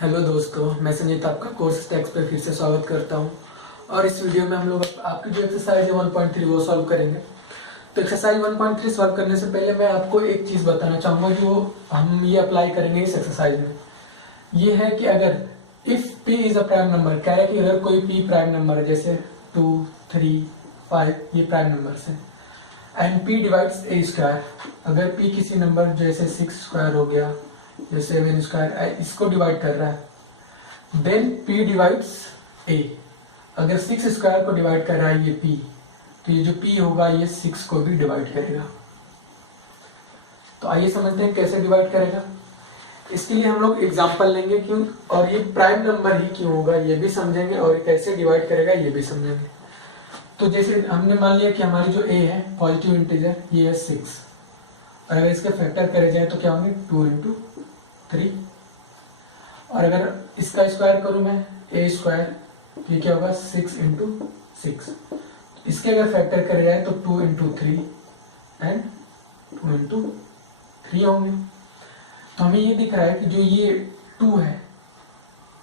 Hello दोस्तों, मैं संजीत आपका कोर्स टैक्स पे फिर से स्वागत करता हूं। और इस वीडियो में हम लोग आपकी जो एक्सरसाइज है 1.3 वो सॉल्व करेंगे। तो एक्सरसाइज 1.3 सॉल्व करने से पहले मैं आपको एक चीज़ बताना चाहूँगा जो हम ये अप्लाई करेंगे इस एक्सरसाइज में। ये है कि अगर if p is a prime number, कह रहा है कि अगर कोई p प्राइम नंबर है, जैसे 2, 3, 5 ये प्राइम नंबर्स हैं, and p divides a square, अगर p किसी नंबर जैसे 6 स्क्वायर हो गया या 7 स्क्वायर इसको डिवाइड कर रहा है, देन p डिवाइड्स a, अगर 6 स्क्वायर को डिवाइड कर रहा है ये p, तो ये जो p होगा ये 6 को भी डिवाइड करेगा। तो आइए समझते हैं कैसे डिवाइड करेगा। इसके लिए हम लोग एग्जांपल लेंगे क्यों, और ये प्राइम नंबर ही क्यों होगा ये भी समझेंगे, और कैसे डिवाइड करेगा ये भी समझेंगे। तो जैसे हमने मान लिया कि हमारी जो a है पॉजिटिव इंटीजर ये है 6, और अगर इसके फैक्टर करे जाए तो क्या होंगे 2 इंटू 3, और अगर इसका स्क्वायर करूं मैं a स्क्वायर तो ये क्या होगा 6 इंटू 6, इसके अगर फैक्टर करे जाए तो 2 इंटू 3 एंड 2 इंटू 3 होंगे। तो हमें ये दिख रहा है कि जो ये 2 है,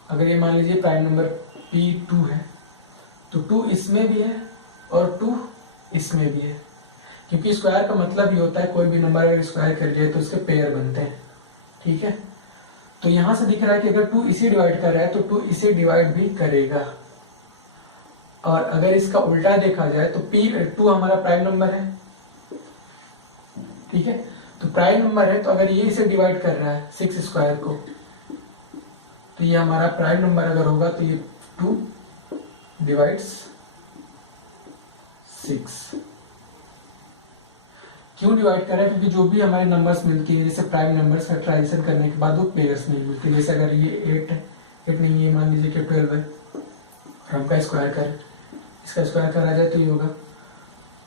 अगर ये मान लीजिए प्राइम नंबर p2 है तो 2 इसमें भी है और 2 इसमें भी है, क्योंकि स्क्वायर का मतलब ही होता है कोई भी नंबर अगर स्क्वायर कर जाए तो उसके पेयर बनते हैं। ठीक है, तो यहां से दिख रहा है कि अगर 2 इसे डिवाइड कर रहा है तो 2 इसे डिवाइड भी करेगा, और अगर इसका उल्टा देखा जाए तो p2 हमारा प्राइम नंबर है। ठीक है, तो प्राइम नंबर है तो अगर ये इसे डिवाइड कर रहा है 6 स्क्वायर को, तो ये हमारा प्राइम नंबर अगर होगा तो ये 2 डिवाइड्स 6। क्यों डिवाइड कर रहा है? क्योंकि जो भी हमारे नंबर्स मिलती है, जैसे प्राइम नंबर्स फैक्टराइजेशन करने के बाद वो पेयर्स नहीं मिलते। जैसे अगर ये 8 है, 8 नहीं, ये मान लीजिए कि 12 है, और हमका स्क्वायर करें, इसका स्क्वायर करा जाए तो ये होगा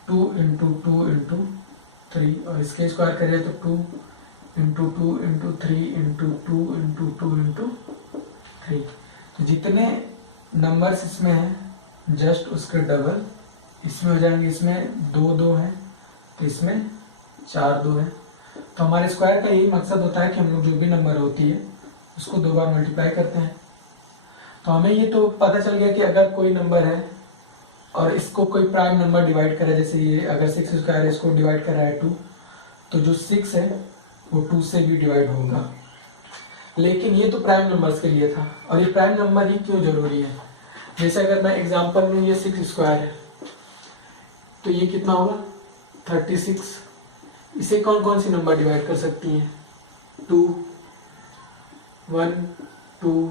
2 इंटू 2 इंटू 3, और इसके स्क्वायर करें तो 2 into 2 into 3 into 2 into 2 into 3। तो जितने नंबर्स इसमें हैं जस्ट उसके डबल इसमें हो जाएंगे। इसमें 2 2 हैं तो इसमें 4 2 हैं। तो हमारे स्क्वायर का यही मकसद होता है कि हम लोग जो भी नंबर होती है उसको 2 बार मल्टीप्लाई करते हैं। तो हमें ये तो पता चल गया कि अगर कोई नंबर है और इसको कोई प्राइम नंबर डिवाइड करे, जैसे ये अगर 6 स्क्वायर है इसको डिवाइड कर रहा है 2, तो जो 6 है वो 2 से भी डिवाइड होगा। लेकिन ये तो प्राइम नंबर्स के लिए था, और ये प्राइम नंबर ही क्यों जरूरी है। जैसे अगर मैं एग्जांपल में ये 6 स्क्वायर है तो ये कितना होगा 36। इसे कौन कौन सी नंबर डिवाइड कर सकती हैं 2, 1, 2,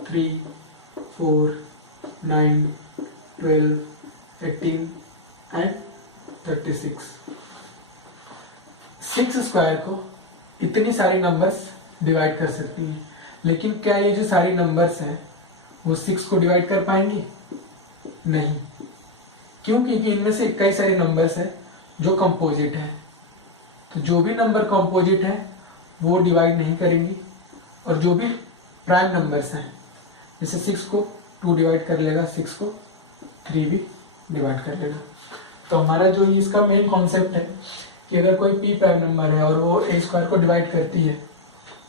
3, 4, 9, 12, 18 एंड 36। 6 स्क्वायर को इतनी सारी नंबर्स डिवाइड कर सकती हैं, लेकिन क्या ये जो सारी नंबर्स हैं वो 6 को डिवाइड कर पाएंगी? नहीं। क्यों? क्योंकि इनमें से कई सारे नंबर्स हैं जो कंपोजिट है। तो जो भी नंबर कंपोजिट है वो डिवाइड नहीं करेंगी, और जो भी प्राइम नंबर्स हैं, जैसे 6 को 2 डिवाइड कर लेगा, 6 को 3 भी डिवाइड कर लेगा। तो हमारा जो इसका मेन कॉन्सेप्ट है कि अगर कोई p प्राइम नंबर है और वो a स्क्वायर को डिवाइड करती है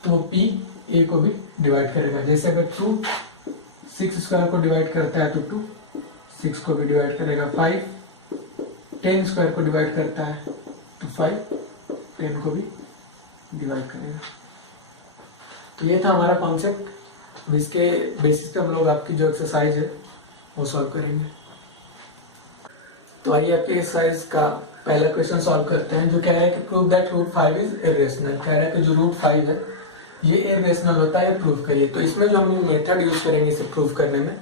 तो वो p a को भी डिवाइड करेगा। जैसे अगर 2 6 स्क्वायर को डिवाइड करता है तो 2 6 को भी डिवाइड करेगा। 5 10 स्क्वायर को डिवाइड करता है तो 5 10 को भी डिवाइड करेगा। तो ये था हमारा कॉन्सेप्ट। इसके बेसिस पे हम लोग आपकी जो एक्सरसाइज है वो सॉल्व करेंगे। तो आइए आपके एक्सरसाइज का पहला क्वेश्चन सॉल्व करते हैं, जो कह रहा है कि prove that root 5 is irrational. कह रहा है कि जो रूट 5 है ये इरेशनल होता है, प्रूव करिए। तो इसमें जो हम मेथड यूज करेंगे इसे प्रूव करने में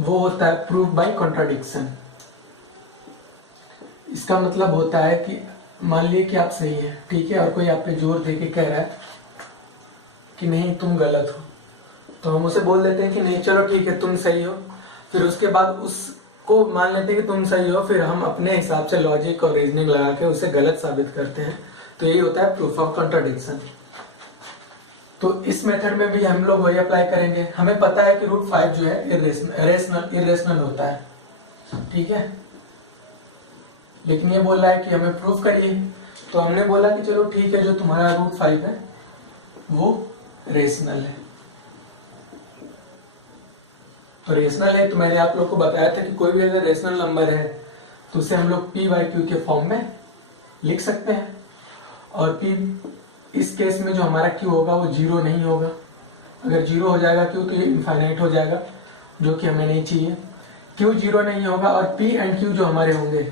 वो होता है प्रूव बाय कॉन्ट्राडिक्शन। इसका मतलब होता है कि मान लिए कि आप सही है, ठीक है, और कोई आप पे जोर दे के कह रहा है कि नहीं तुम गलत हो, तो हम उसे बोल देते हैं कि नहीं चलो ठीक है तुम सही हो। फिर उसके बाद उसको मान लेते हैं कि तुम सही हो, फिर हम अपने हिसाब से लॉजिक और रीजनिंग लगा के उसे गलत साबित करते हैं। तो यही होता है प्रूफ ऑफ कॉन्ट्राडिक्शन। तो इस मेथड में भी हम लोग वही अप्लाई करेंगे। हमें पता है कि रूट 5 जो है इरेशनल होता है, ठीक है, लेकिन ये बोल रहा है कि हमें प्रूफ करिए। तो हमने बोला कि चलो ठीक है, जो तुम्हारा रूट 5 है वो रेशनल है। तो रेशनल है, तो मैंने आप लोग को बताया था कि कोई भी अगर रेशनल नंबर है तो उसे हम लोग p बाई क्यू के फॉर्म में लिख सकते हैं। और p इस केस में जो हमारा q होगा वो जीरो नहीं होगा। अगर जीरो हो जाएगा q तो ये इनफाइनाइट हो जाएगा, जो कि हमें नहीं चाहिए। q जीरो नहीं होगा और p एंड q जो हमारे होंगे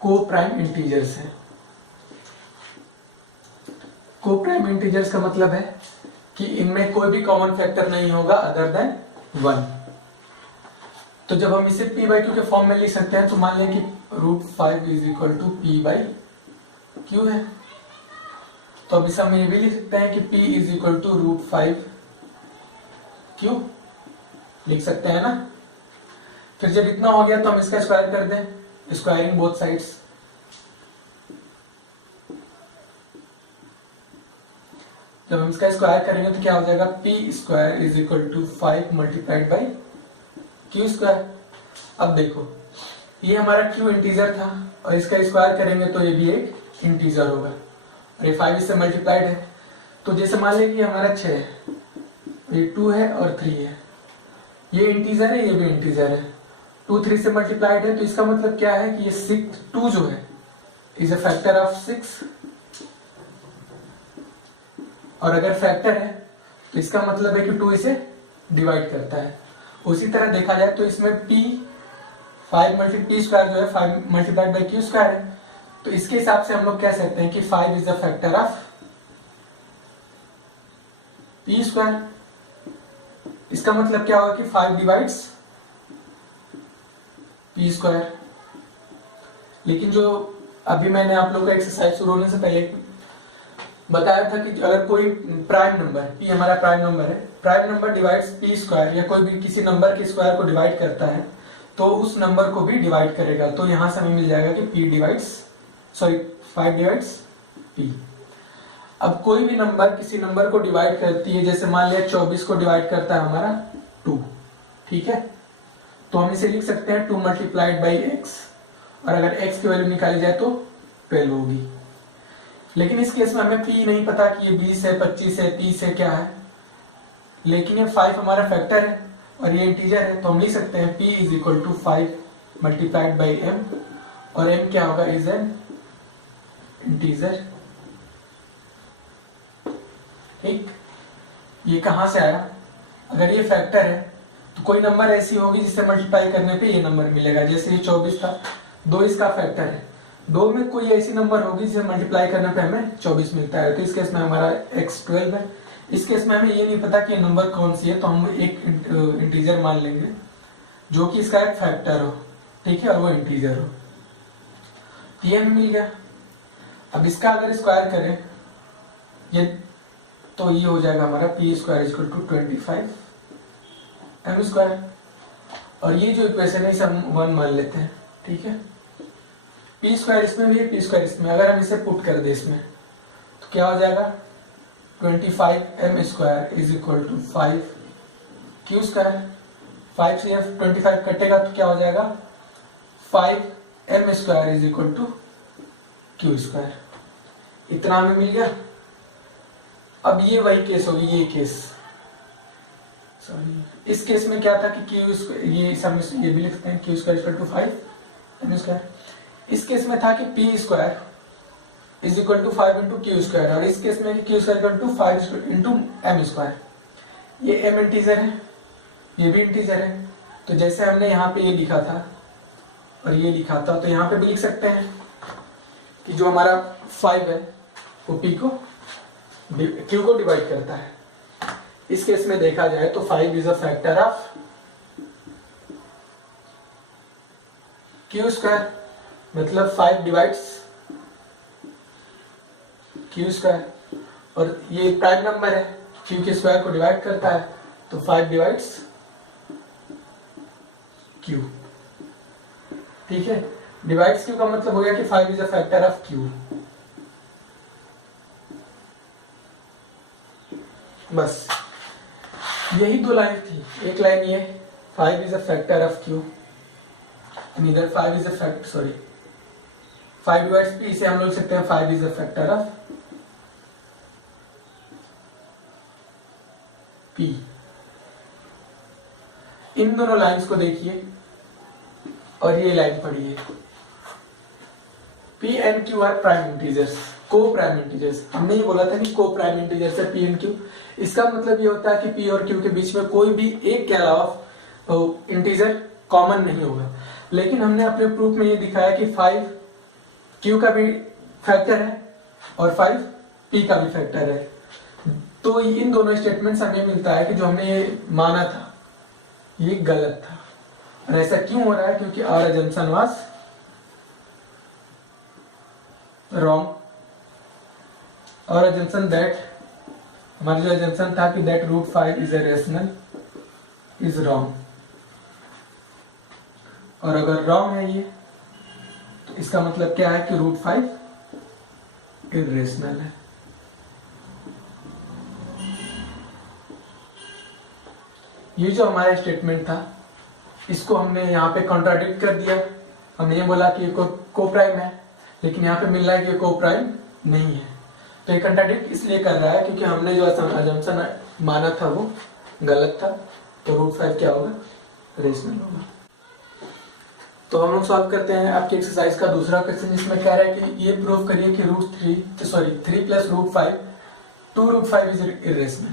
को प्राइम इंटीजर्स है। को प्राइम इंटीजर्स का मतलब है कि इनमें कोई भी कॉमन फैक्टर नहीं होगा अदर देन 1। तो जब हम इसे p बाई क्यू के फॉर्म में लिख सकते हैं तो मान लें कि √5 is equal to p by q है। तो अब इसे हम ये भी लिख सकते हैं कि p is equal to √5 q लिख सकते हैं ना। फिर जब इतना हो गया तो हम इसका स्क्वायर कर दें, स्क्वायरिंग बोथ साइड्स। जब हम इसका स्क्वायर करेंगे तो क्या हो जाएगा, p square is equal to 5 multiplied by q square. अब देखो ये हमारा q इंटीजर था और इसका स्क्वायर करेंगे तो ये भी एक इंटीजर होगा और ये 5 इससे मल्टीप्लाइड है। तो जैसे मान लें कि हमारा 6 है, ये 2 है और 3 है, ये इंटीजर है, ये भी इंटीजर है। 2 3 से मल्टीप्लाइड है, तो इसका मतलब क्या है कि ये 2 जो है इज अ फैक्टर ऑफ 6। और अगर फैक्टर है तो इसका मतलब है कि 2 इसे डिवाइड करता है। उसी तरह देखा जाए तो इसमें p 5 मल्टीप्लाई स्क्वायर जो है 5 मल्टीप्लाइड बाई क्यू स्क्वायर है। तो इसके हिसाब से हम लोग कह सकते हैं कि 5 is a factor of p square. इसका मतलब क्या होगा कि 5 डिवाइड्स p स्क्वायर। लेकिन जो अभी मैंने आप लोग को एक्सरसाइज शुरू होने से पहले बताया था कि अगर कोई प्राइम नंबर p हमारा प्राइम नंबर है, prime number divides p square या कोई भी किसी नंबर के स्क्वायर को डिवाइड करता है तो उस नंबर को भी डिवाइड करेगा। तो यहां से हमें मिल जाएगा कि 5 डिवाइड्स p। अब कोई भी नंबर किसी नंबर को डिवाइड करती है, जैसे मान लिया 24 को डिवाइड करता है हमारा 2, ठीक है। तो हम इसे लिख सकते हैं 2 मल्टीप्लाइड बाई x, और अगर x की वैल्यू निकाली जाए तो 12 होगी। लेकिन इस केस में हमें p नहीं पता कि ये 20 है, 25 है, 30 है, क्या है। लेकिन ये 5 हमारा फैक्टर है और ये इंटीजर है, तो हम लिख सकते हैं p is equal to 5 multiplied by m, और m क्या होगा, इज एन इंटीजर। ठीक, ये कहां से आया, अगर ये फैक्टर है तो कोई नंबर ऐसी होगी जिससे मल्टीप्लाई करने पे ये नंबर मिलेगा। जैसे ये 24 था, 2 इसका फैक्टर है, 2 में कोई ऐसी नंबर होगी जिसे मल्टीप्लाई करने पे हमें 24 मिलता है। तो इस केस में हमारा x 12 है। इस केस में हमें ये नहीं पता कि ये नंबर कौन सी है, तो हम एक इंटीजर मान लेंगे जो कि इसका एक फैक्टर हो, ठीक है, और वो इंटीजर हो। तो ये हमें मिल गया। अब इसका अगर स्क्वायर करें ये, तो ये हो जाएगा हमारा p square equal to 25 m square. और ये जो इक्वेशन है इसे हम 1 मान लेते हैं, ठीक है। p स्क्वायर इसमें भी है, p स्क्वायर इसमें, अगर हम इसे पुट कर दे इसमें तो क्या हो जाएगा, 25 m square is equal to 5 q square. 5 से 25 कटेगा तो क्या हो जाएगा, 5 m square is equal to q square. इतना हमें मिल गया। अब ये वही केस होगी, ये केस, सॉरी, इस केस में क्या था कि q ये सब ये भी लिखते हैं q square equal to 5 m square. इस केस में था कि p square is equal to 5 into q square, और इस केस में q square equal to 5 into m square. ये m इंटीजर है, ये भी इंटीजर है, तो जैसे हमने यहाँ पे ये लिखा था और ये लिखा था, तो यहाँ पे भी लिख सकते हैं कि जो हमारा 5 है वो p को q को डिवाइड करता है। इस केस में देखा जाए तो 5 is a factor of q square, मतलब 5 डिवाइड्स q स्क्वायर, और ये प्राइम नंबर है, q के स्क्वायर को डिवाइड करता है, तो 5 डिवाइड्स q, ठीक है। डिवाइड्स q का मतलब हो गया कि 5 is a factor of q। बस यही 2 लाइन थी। एक लाइन ये 5 is a factor of q, इधर 5 is a factor, sorry 5 divides p, इसे हम लोग लिख सकते हैं 5 is a factor of p। इन दोनों लाइंस को देखिए और ये लाइन पढ़िए। P and Q are prime integers, coprime integers. हमने ये बोला था कि को प्राइम इंटीजर्स है P and Q। इसका मतलब ये होता है कि P और Q के बीच में कोई भी एक के अलावा इंटीजर कॉमन नहीं होगा। लेकिन हमने अपने प्रूफ में ये दिखाया कि 5 Q का भी फैक्टर है और 5 P का भी फैक्टर है। तो इन दोनों स्टेटमेंट से हमें मिलता है कि जो हमने ये माना था ये गलत था। और ऐसा क्यों हो रहा है? क्योंकि आवर अजम्पशन वाज रॉन्ग। और अजम्पशन दैट, हमारा जो अजम्पशन था कि that root 5 is rational is wrong. और अगर रॉन्ग है ये तो इसका मतलब क्या है कि रूट 5 इर्रेशनल है। ये जो हमारा स्टेटमेंट था इसको हमने यहाँ पे कॉन्ट्राडिक्ट कर दिया। हमने ये बोला कि ये को प्राइम है, लेकिन यहाँ पे मिल रहा है कि ये को प्राइम नहीं है। तो ये कॉन्ट्राडिक्ट इसलिए कर रहा है क्योंकि हमने जो अजम्पशन माना था वो गलत था। तो रूट 5 क्या होगा? रेशनल होगा। तो हम लोग सॉल्व करते हैं आपकी एक्सरसाइज का दूसरा क्वेश्चन, जिसमें कह रहा है कि ये प्रूव करिए कि 3 plus root 5 2 root 5 is irrational.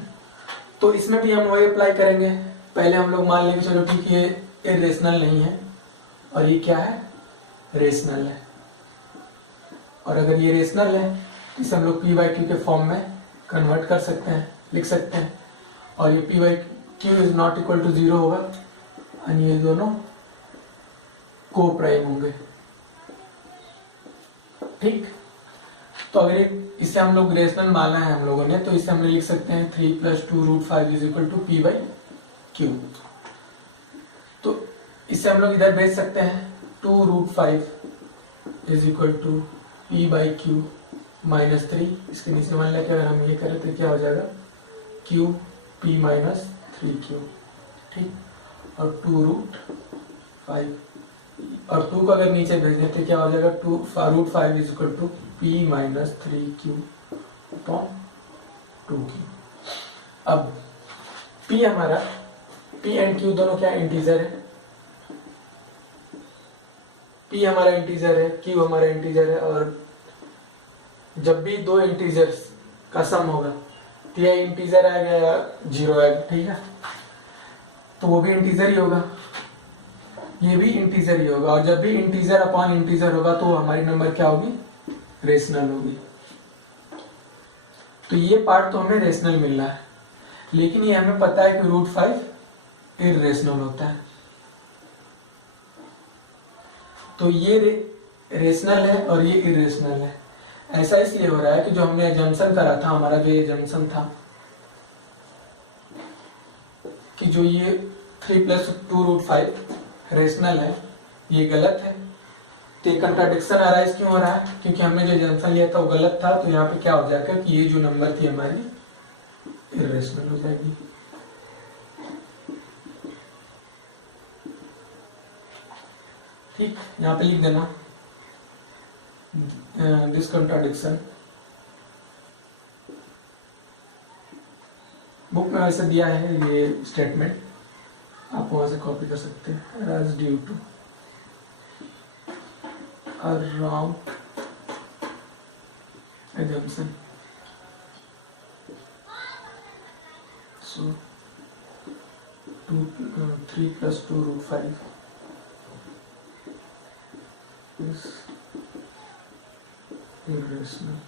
तो इसमें भी हम वही अप्लाई करेंगे। पहले हम लोग मान लेंगे चलो ठीक ये इर्रेशनल नहीं है और ये क्या है? रेशनल है। और अगर ये रेशनल है तो इसे हम लोग p बाई क्यू के फॉर्म में कन्वर्ट कर सकते हैं, लिख सकते हैं। और ये p by q is not equal to 0 होगा और ये दोनों को प्राइम होंगे। ठीक, तो अगर इसे हम लोग रेशनल माना है हम लोगों ने, तो इसे हम लिख सकते हैं 3 plus 2 root 5 is equal to p by q. तो इसे हम लोग इधर भेज सकते हैं 2 root 5 is equal to p by q minus 3। इसके नीचे मान लिया कि अगर हम ये करें तो क्या हो जाएगा? q p minus 3q। ठीक, और 2 रूट 5 और 2 को अगर नीचे भेज दें तो क्या हो जाएगा? 2 root 5 is equal to p minus 3q upon 2q। अब p हमारा, p एंड q दोनों क्या इंटीजर है? p हमारा इंटीजर है, q हमारा इंटीजर है। और जब भी दो इंटीजर्स का सम होगा तो यह इंटीजर आएगा या 0 आएगा। ठीक है, तो वो भी इंटीजर ही होगा, ये भी इंटीजर ही होगा। और जब भी इंटीजर अपॉन इंटीजर होगा तो हमारी नंबर क्या होगी? रेशनल होगी। तो ये पार्ट तो हमें रेशनल मिल रहा है, लेकिन ये हमें पता है कि रूट 5 इर्रेशनल होता है। तो ये रेशनल है और ये इर्रेशनल है। ऐसा इसलिए हो रहा है कि जो हमने अजम्पशन करा था, हमारा जो ये अजम्पशन था कि जो ये 3 प्लस 2 रूट 5 रेशनल है, ये गलत है। तो ये कंट्राडिक्शन आ रहा है। क्यों हो रहा है? क्योंकि हमने जो अजम्पशन लिया था वो गलत था। तो यहाँ पे क्या हो जाएगा कि ये जो नंबर थी हमारी इर्रेशनल हो जाएगी। ठीक, यहाँ पे लिख देना दिस contradiction। बुक में वैसे दिया है ये स्टेटमेंट, आप वहां से कॉपी कर सकते हैं। as due to a wrong assumption, so 3 plus 2 root 5 is irrational।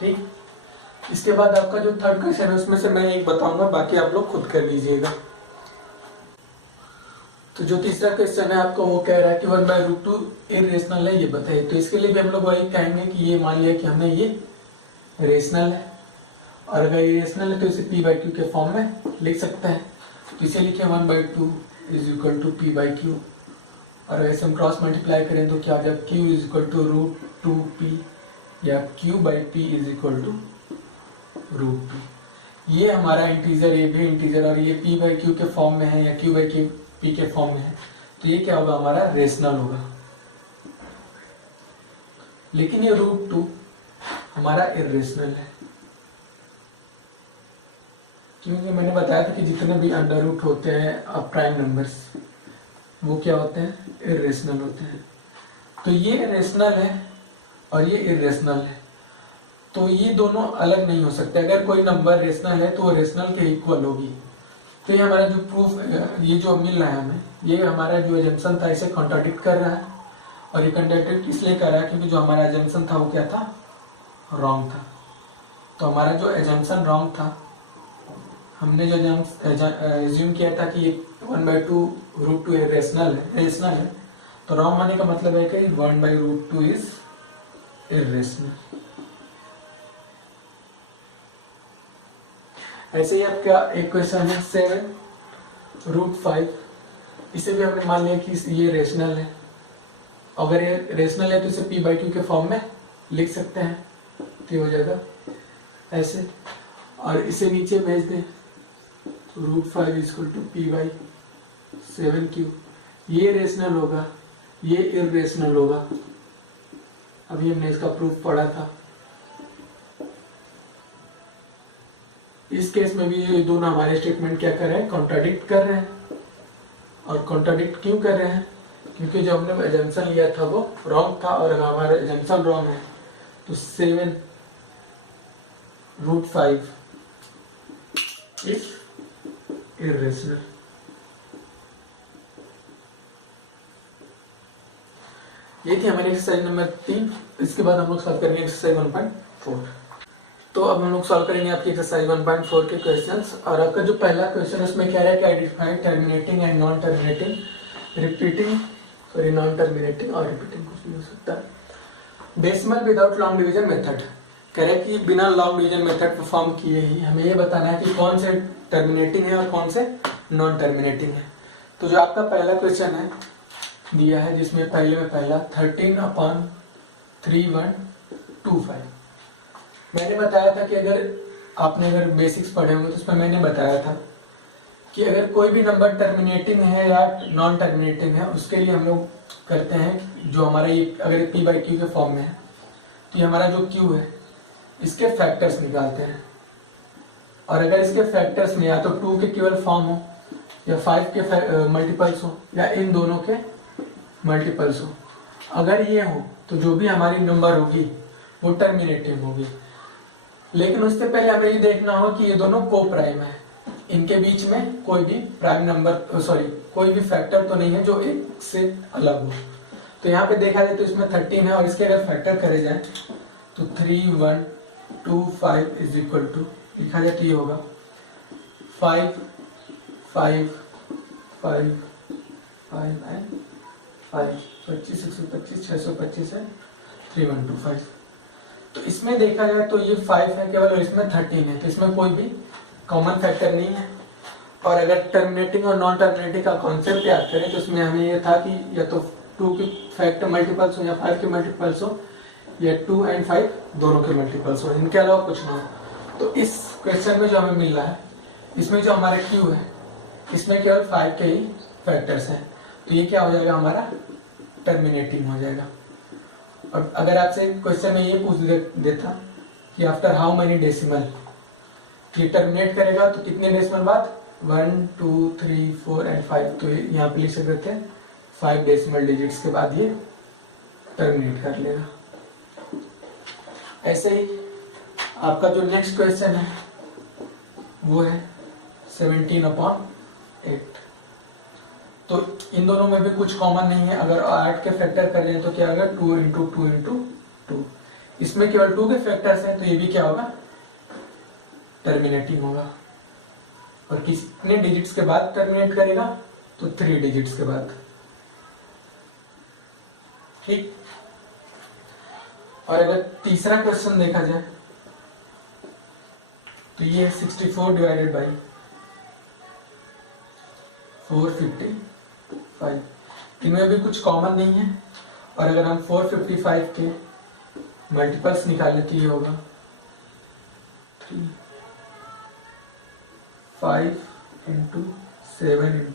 ठीक, इसके बाद आपका जो थर्ड क्वेश्चन है उसमें से मैं एक बताऊंगा, बाकी आप लोग खुद कर लीजिएगा। तो जो तीसरा क्वेश्चन है आपका वो कह रहा है कि 1/√2 इर्रेशनल है, ये बताइए। तो इसके लिए भी हम लोग वही कहेंगे कि ये मान लिया कि हमने ये रेशनल है, और अगर ये रेशनल है तो इसे p बाई क्यू के फॉर्म में लिख सकते हैं। तो इसे लिखे 1/2 is equal to p by q, और अगर हम क्रॉस मल्टीप्लाई करें तो क्या हो जाएगा? q is equal to √2p या q by p is equal to √2। ये हमारा इंटीजर, ये भी इंटीजर, और ये p बाई क्यू के फॉर्म में है या q बाई p के फॉर्म में है। तो ये क्या होगा? हमारा रेशनल होगा। लेकिन ये √2 हमारा इर्रेशनल है। क्योंकि मैंने बताया था कि जितने भी अंडर रूट होते हैं प्राइम नंबर्स वो क्या होते हैं, इरेशनल होते हैं। तो ये रेशनल है और ये इरेशनल है, तो ये दोनों अलग नहीं हो सकते। अगर कोई नंबर रेशनल है तो वो रेशनल के इक्वल होगी। तो ये हमारा जो प्रूफ, ये जो मिल रहा है हमें, ये हमारा जो एजम्पशन था इसे कॉन्ट्राडिक्ट कर रहा है। और ये कॉन्ट्राडिक्ट इसलिए कर रहा है क्योंकि जो हमारा एजम्पशन था वो क्या था, रॉन्ग था। तो हमारा जो एजम्पशन रॉन्ग था, हमने जो एज्यूम किया था कि 1/2√2 रेशनल है, तो रॉन्ग माने का मतलब है कि 1/√2 इज इरेशनल। ऐसे ही आपका एक क्वेश्चन है 7√5, इसे भी हमने मान लिया कि ये रेशनल है। अगर ये रेशनल है तो इसे p/q के फॉर्म में लिख सकते हैं, तो हो जाएगा ऐसे। और इसे नीचे भेज दें तो √5 = p/7q। ये रेशनल होगा, ये इरेशनल होगा। अभी हमने इसका प्रूफ पढ़ा था। इस केस में भी ये दोनों हमारे स्टेटमेंट क्या कर रहे हैं, कॉन्ट्राडिक्ट कर रहे हैं। और कॉन्ट्राडिक्ट क्यों कर रहे हैं, क्योंकि जो हमने एजम्पशन लिया था वो रॉन्ग था। और अगर हमारा एजम्पशन रॉन्ग है तो 7√5 इज इरेशनल। ये थी हमारी एक्सरसाइज नंबर 3। इसके बाद हम लोग सॉल्व करेंगे एक्सरसाइज 1.4। तो अब हम लोग सॉल्व करेंगे आपकी एक्सरसाइज 1.4 के क्वेश्चंस। और आपका जो पहला क्वेश्चन है उसमें कह रहा है कि identify terminating and non terminating, repeating, sorry non terminating और रिपीटिंग कुछ भी हो सकता है, decimal without long division method. कह रहा है कि बिना लॉन्ग डिवीजन मेथड परफॉर्म किए ही हमें ये बताना है कि कौन से टर्मिनेटिंग है और कौन से नॉन टर्मिनेटिंग है। तो जो आपका पहला क्वेश्चन है दिया है, जिसमें पहले में पहला 13/3125। मैंने बताया था कि अगर बेसिक्स पढ़े होंगे तो उसमें मैंने बताया था कि अगर कोई भी नंबर टर्मिनेटिंग है या नॉन टर्मिनेटिंग है, उसके लिए हम लोग करते हैं जो हमारा ये अगर p/q के फॉर्म में है तो ये हमारा जो q है इसके फैक्टर्स निकालते हैं। और अगर इसके फैक्टर्स में या तो 2 के केवल फॉर्म हो या 5 के मल्टीपल्स हो या इन दोनों के मल्टीपल्स हो, अगर ये हो तो जो भी हमारी नंबर होगी वो टर्मिनेटिंग होगी। लेकिन उससे पहले हमें ये देखना होगा कि ये दोनों को प्राइम है, इनके बीच में कोई भी प्राइम नंबर कोई भी फैक्टर तो नहीं है जो एक से अलग हो। तो यहाँ पे देखा जाए तो इसमें 13 है और इसके अगर फैक्टर करे जाए तो 3,1,2,5 इज इक्वल टू लिखा जाए तो ये होगा 5, 5, 5, 5 एंड 5, 25, 125, 625 है 3,1,2,5। तो इसमें देखा जाए तो ये 5 है केवल और इसमें 13 है, तो इसमें कोई भी कॉमन फैक्टर नहीं है। और अगर टर्मिनेटिंग और नॉन टर्मिनेटिंग का कॉन्सेप्ट याद करें तो उसमें हमें ये था कि या तो 2 के फैक्टर मल्टीपल्स हो या 5 के मल्टीपल्स हो या 2 एंड 5 दोनों के मल्टीपल्स हो, इनके अलावा कुछ ना हो। तो इस क्वेश्चन में जो हमें मिल रहा है इसमें जो हमारा क्यू है इसमें केवल 5 के ही फैक्टर्स हैं, तो ये क्या हो जाएगा, हमारा टर्मिनेटिंग हो जाएगा। और अगर आपसे क्वेश्चन में ये पूछ देता कि आफ्टर हाउ मेनी डेसिमल ये टर्मिनेट करेगा तो कितने डेसिमल बाद, 1, 2, 3, 4 एंड 5, तो यहाँ पे लिख सकते थे 5 डेसिमल डिजिट्स के बाद ये टर्मिनेट कर लेगा। ऐसे ही आपका जो नेक्स्ट क्वेश्चन है वो है 17/8। तो इन दोनों में भी कुछ कॉमन नहीं है। अगर 8 के फैक्टर कर लें तो क्या होगा, 2 × 2 × 2। इसमें केवल 2 के फैक्टर्स हैं तो ये भी क्या होगा, टर्मिनेटिंग होगा। और कितने डिजिट्स के बाद टर्मिनेट करेगा, तो 3 डिजिट्स के बाद। ठीक। और अगर तीसरा क्वेश्चन देखा जाए तो ये 64 डिवाइडेड बाई 455, इनमें भी कुछ कॉमन नहीं है। और अगर हम 455 के मल्टीपल्स निकालें तो ये होगा 3, 5 × 7 ×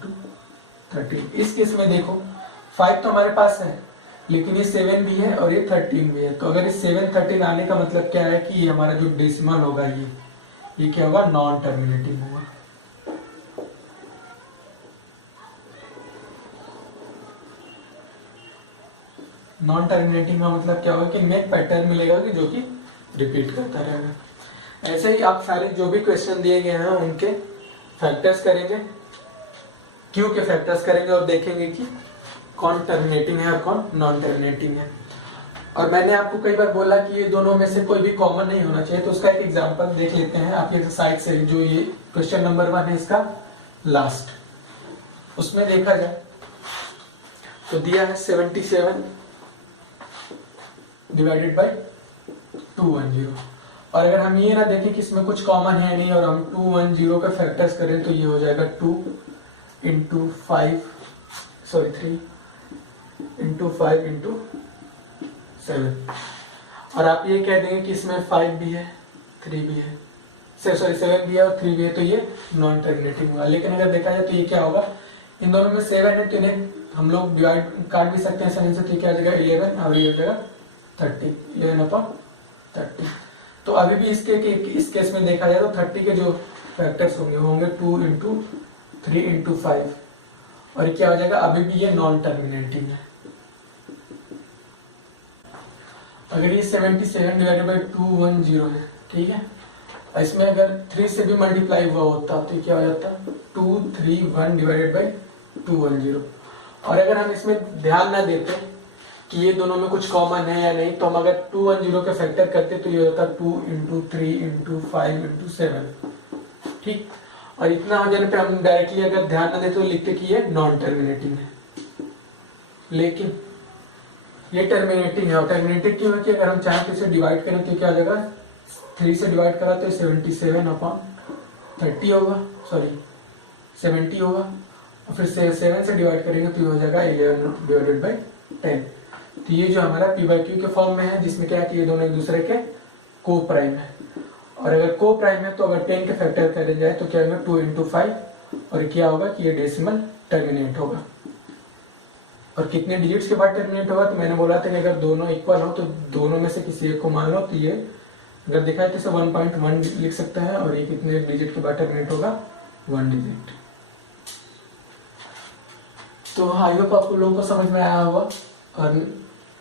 13। इस केस में देखो 5 तो हमारे पास है लेकिन ये 7 भी है और ये 13 भी है। तो अगर ये 7, 13 आने का मतलब क्या है कि ये हमारा जो डेसिमल होगा ये क्या होगा, नॉन टर्मिनेटिंग होगा। नॉन टर्मिनेटिंग का मतलब क्या होगा कि इनमें एक पैटर्न मिलेगा कि जो कि रिपीट करता रहेगा। ऐसे ही आप सारे जो भी क्वेश्चन दिए गए हैं उनके फैक्टर्स करेंगे, क्यू के फैक्टर्स करेंगे और देखेंगे कि कौन टर्मिनेटिंग है और कौन नॉन टर्मिनेटिंग है। और मैंने आपको कई बार बोला कि ये दोनों में से कोई भी कॉमन नहीं होना चाहिए, तो उसका एक एग्जांपल देख लेते हैं आपकी एक्सरसाइज से। जो ये क्वेश्चन नंबर 1 है इसका लास्ट, उसमें देखा जाए तो दिया है 77 डिवाइडेड बाई 210। और अगर हम ये ना देखें कि इसमें कुछ कॉमन है नहीं और हम 210 का फैक्टर्स करें तो ये हो जाएगा 2 इंटू 5 सॉरी 3 इंटू 5 इंटू 7। और आप ये कह देंगे कि इसमें 5 भी है 3 भी है, सॉरी 7 भी है और 3 भी है, तो ये नॉन टर्मिनेटिंग होगा। लेकिन अगर देखा जाए तो ये क्या होगा, इन दोनों में 7 है तो इन्हें हम लोग डिवाइड काट भी सकते हैं 7 से, तो क्या आ जाएगा 11 और ये हो जाएगा 30, 11/30। तो अभी भी इस केस में देखा जाए तो 30 के जो फैक्टर्स होंगे 2 इंटू 3 इंटू 5 और ये क्या हो जाएगा, अभी भी ये नॉन टर्मिनेटिंग है। अगर ये 77 डिवाइडेड बाई 210 है, ठीक है, इसमें अगर 3 से भी मल्टीप्लाई हुआ होता तो ये क्या हो जाता 231 डिवाइडेड बाई 210। और अगर हम इसमें ध्यान ना देते कि ये दोनों में कुछ कॉमन है या नहीं, तो हम अगर 210 के फैक्टर करते तो ये होता 2 इंटू 3 इंटू 5 इंटू 7, ठीक। और इतना हो जाने पे हम डायरेक्टली अगर ध्यान ना देते तो लिखते कि ये नॉन टर्मिनेटिंग है, लेकिन ये टर्मिनेटिंग है। और टर्मिनेटिंग क्यों है कि अगर हम चाहें तो इसे डिवाइड करें तो क्या हो जाएगा, 3 से डिवाइड करा तो 77/30 होगा, सॉरी 70 होगा, और फिर 7 से डिवाइड करेंगे तो ये हो जाएगा 11 डिवाइडेड बाई 10। तो ये जो हमारा पी बाई क्यू के फॉर्म में है, जिसमें क्या है कि ये दोनों एक दूसरे के को प्राइम है। और अगर को प्राइम है तो अगर 10 के फैक्टर करे जाए तो क्या होगा 2 इंटू 5 और क्या होगा कि ये डेसिमल टर्मिनेट होगा। और कितने डिजिट्स के बाद टर्मिनेट होगा, तो मैंने बोला था कि अगर दोनों इक्वल हो तो दोनों में से किसी एक को मान लो, तो ये अगर देखा है तो इसे 1.1 लिख सकते हैं और ये कितने डिजिट के बाद टर्मिनेट होगा 1 डिजिट। तो आई होप आप लोगों को समझ में आया होगा। और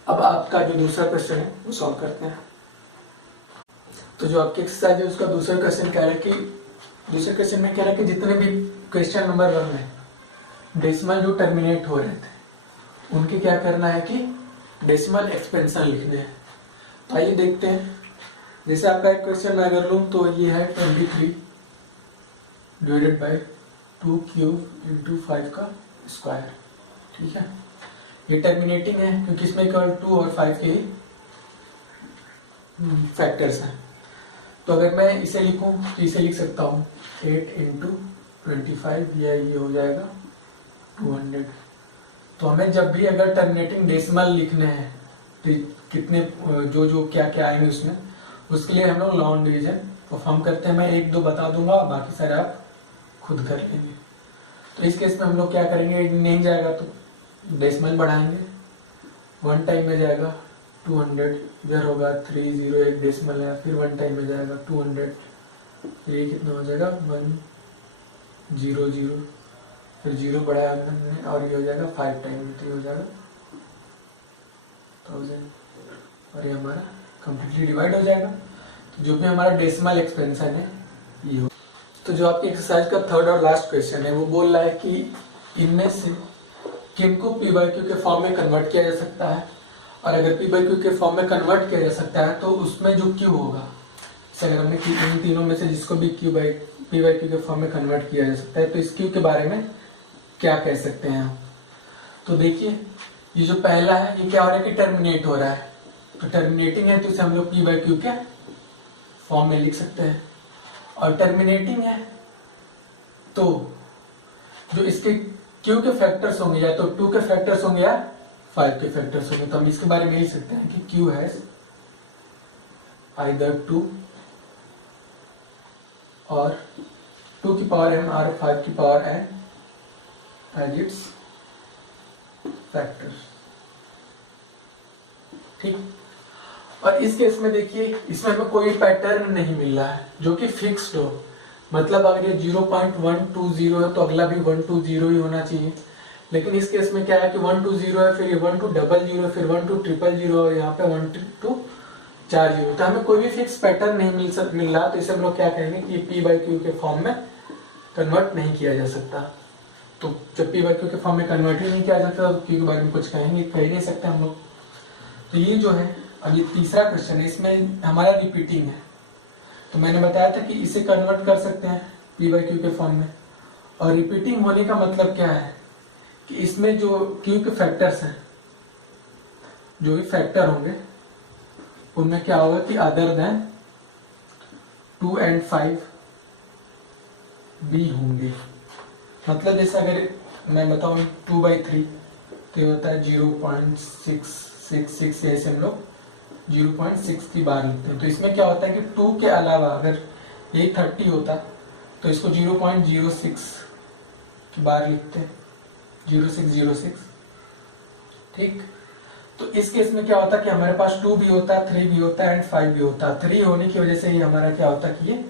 अब आपका जो दूसरा क्वेश्चन है वो सॉल्व करते हैं। तो जो आपकी एक्सरसाइज है उसका दूसरा क्वेश्चन कह रहा है कि दूसरे क्वेश्चन में कह रहा है कि जितने भी क्वेश्चन नंबर 1 में डेसिमल जो टर्मिनेट हो रहे थे उनके क्या करना है कि डेसिमल एक्सपेंशन लिखने हैं। तो आइए देखते हैं। जैसे आपका एक क्वेश्चन मैं अगर लूँ तो ये है 23 डिवाइडेड बाई 2 क्यूब इंटू 5 का स्क्वायर, ठीक है। ये टर्मिनेटिंग है क्योंकि इसमें केवल 2 और 5 के ही फैक्टर्स हैं। तो अगर मैं इसे लिखूं तो इसे लिख सकता हूँ 8 इंटू 25 या ये हो जाएगा 200। तो हमें जब भी अगर टर्मिनेटिंग डेसिमल लिखने हैं तो कितने जो क्या क्या आएंगे उसमें, उसके लिए हम लोग लॉन्ग डिवीजन परफॉर्म करते हैं। मैं 1 2 बता दूंगा, बाकी सारे आप खुद कर लेंगे। तो इस केस में हम लोग क्या करेंगे, नहीं जाएगा तो डेसिमल बढ़ाएंगे, 1 टाइम में जाएगा 200, इधर होगा 30 एक डेसिमल है, फिर 1 टाइम में जाएगा 200, ये कितना हो जाएगा 100, फिर 0 बढ़ाया हमने और ये हो जाएगा 5 टाइम में, तो ये हो जाएगा 1000 और ये हमारा कंप्लीटली डिवाइड हो जाएगा। तो जो भी हमारा डेसिमल एक्सपेंशन है ये हो। तो जो आपकी एक्सरसाइज का थर्ड और लास्ट क्वेश्चन है वो बोल रहा है कि इनमें से किनको पी बाई क्यू के फॉर्म में कन्वर्ट किया जा सकता है, और अगर पी बाई क्यू के फॉर्म में कन्वर्ट किया जा सकता है तो उसमें जो क्यू होगा, अगर हमने इन तीनों में से जिसको भी पी बाई क्यू के फॉर्म में कन्वर्ट किया जा सकता है तो इस क्यू के बारे में क्या कह सकते हैं हम। तो देखिए ये जो पहला है ये क्या हो रहा है कि टर्मिनेट हो रहा है, तो टर्मिनेटिंग है तो इसे हम लोग पी बाई क्यू के फॉर्म में लिख सकते हैं। और टर्मिनेटिंग है तो जो इसके क्यू के फैक्टर्स होंगे या तो 2 के फैक्टर्स होंगे या 5 के फैक्टर्स होंगे, तो हम इसके बारे में लिख सकते हैं कि क्यू हैज आइदर 2 और 2 की पावर m और 5 की power n as its factors, ठीक। और इस केस में देखिए इसमें हमें कोई पैटर्न नहीं मिल रहा है जो कि फिक्स्ड हो, मतलब अगर ये 0.120 है तो अगला भी 120 ही होना चाहिए। लेकिन इस केस में क्या है कि 120 है, फिर ये 1200, फिर 12000 और यहाँ पे 1240। तो हमें कोई भी फिक्स पैटर्न नहीं मिल रहा, तो इसे हम लोग क्या कहेंगे कि पी बाई क्यू के फॉर्म में कन्वर्ट नहीं किया जा सकता। तो जब पी बाई क्यू के फॉर्म में कन्वर्ट ही नहीं किया जा सकता तो क्यू के बारे में कुछ कह ही नहीं सकते हम लोग। तो ये जो है अब ये तीसरा क्वेश्चन है, इसमें हमारा रिपीटिंग है। तो मैंने बताया था कि इसे कन्वर्ट कर सकते हैं पी बाई क्यू के फॉर्म में। और रिपीटिंग होने का मतलब क्या है कि इसमें जो क्यू के फैक्टर्स हैं, जो भी फैक्टर होंगे उनमें क्या होगा कि अदर देन 2 और 5 भी होंगे। मतलब जैसे अगर मैं बताऊं 2/3 तो ये होता है 0.666, ऐसे हम लोग 0.6 की बार लिखते हैं। तो इसमें क्या होता है कि 2 के अलावा अगर ये 30 होता तो इसको 0.06 की बार लिखते हैं, 0606। ठीक, तो इस केस में क्या होता है कि हमारे पास 2 भी होता, 3 भी होता एंड 5 भी होता। 3 होने की वजह से ये हमारा क्या होता कि ये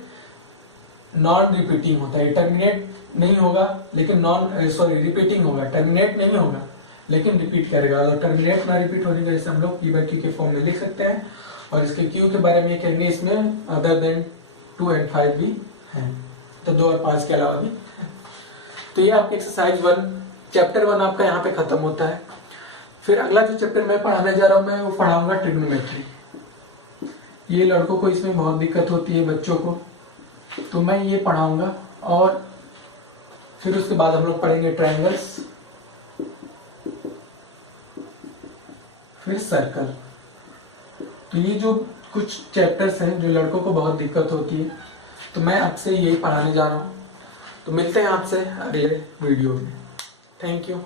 नॉन रिपीटिंग होता है, टर्मिनेट नहीं होगा लेकिन रिपीटिंग होगा, टर्मिनेट नहीं होगा लेकिन रिपीट करेगा। और टर्मिनेट ना रिपीट होने की वजह से हम लोग पी बाई क्यू के फॉर्म में लिख सकते हैं। और इसके क्यू के बारे में ये कहेंगे इसमें अदर देन 2 और 5 भी हैं, तो 2 और 5 के अलावा भी है। तो ये आपके एक्सरसाइज 1 चैप्टर 1 आपका यहाँ पे खत्म होता है। फिर अगला जो चैप्टर मैं पढ़ाने जा रहा हूँ मैं वो पढ़ाऊंगा ट्रिग्नोमेट्री। ये लड़कों को इसमें बहुत दिक्कत होती है, बच्चों को, तो मैं ये पढ़ाऊंगा। और फिर उसके बाद हम लोग पढ़ेंगे ट्रायंगल्स, फिर सर्कल। तो ये जो कुछ चैप्टर्स हैं जो लड़कों को बहुत दिक्कत होती है, तो मैं आपसे यही पढ़ाने जा रहा हूँ। तो मिलते हैं आपसे अगले वीडियो में। Thank you.